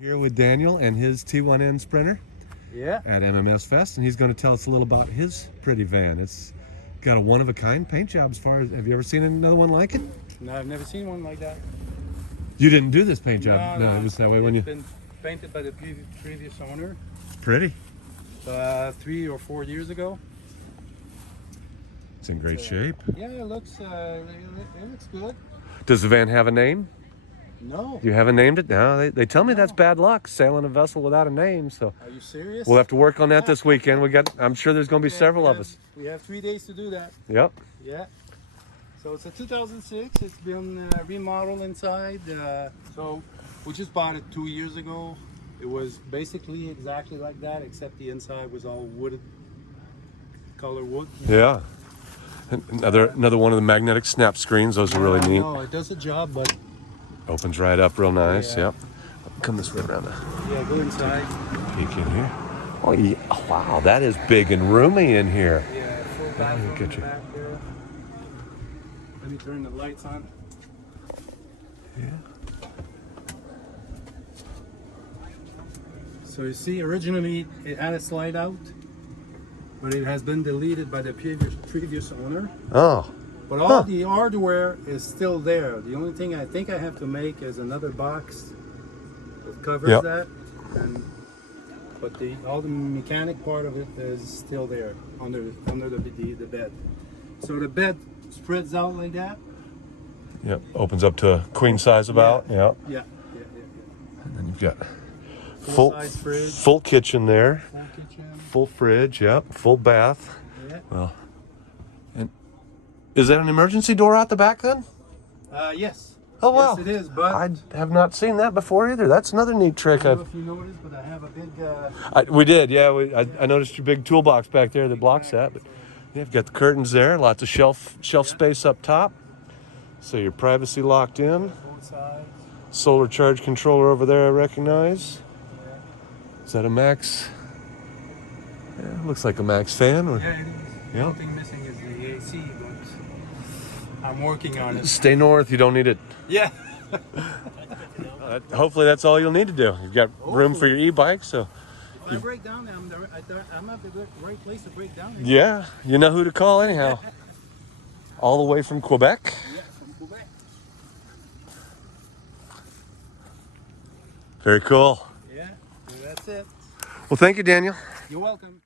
Here with Daniel and his T1N Sprinter at MMS Fest, and he's going to tell us a little about his pretty van. It's got a one-of-a-kind paint job. As far as, have you ever seen another one like it? No, I've never seen one like that. You didn't do this paint job? No, it was that way when you... It's been painted by the previous owner. It's pretty. 3 or 4 years ago. It's in great shape. Yeah, it looks good. Does the van have a name? No. You haven't named it? No, they tell me that's bad luck, sailing a vessel without a name. So Are you serious? we'll have to work on that this weekend. I'm sure there's going to be several of us. We have 3 days to do that. Yep. Yeah. So it's a 2006. It's been remodeled inside. We just bought it 2 years ago. It was basically exactly like that, except the inside was all wooded, color wood. Yeah. Another one of the magnetic snap screens. Those are really neat. No, it does a job, but Opens right up real nice. Yeah. Yep. Come this way around. yeah, go inside. Peek in here. Oh, yeah. Oh, wow, that is big and roomy in here. Yeah, full bathroom Get in the you. back there. Let me turn the lights on. Yeah. So you see, originally it had a slide out, but it has been deleted by the previous owner. Oh. But all the hardware is still there. The only thing I think I have to make is another box that covers that. But all the mechanic part of it is still there under the bed. So the bed spreads out like that. Yep. Opens up to queen size about. Yep. Yeah. And then you've got Full-size fridge. full kitchen there. Full kitchen. Full fridge. Yep. Full bath. Yeah. Well. And is that an emergency door out the back then? Yes. Oh wow. Yes, it is. But I have not seen that before either. That's another neat trick. I don't know if you noticed, but I have a big. We did, yeah. I noticed your big toolbox back there that blocks that. But yeah, you've got the curtains there, lots of shelf space up top, so your privacy locked in. Both sides. Solar charge controller over there, I recognize. Yeah. Is that a Max? Yeah, looks like a Max fan. Or Yeah, it is. The Yeah. only thing missing is the AC, but I'm working on it. Stay north. You don't need it. Yeah. Hopefully, that's all you'll need to do. You've got room for your e-bike, so If I break down, I'm at the right place to break down. yeah, you know who to call anyhow. All the way from Quebec. Yeah, from Quebec. Very cool. Yeah, so that's it. Well, thank you, Daniel. You're welcome.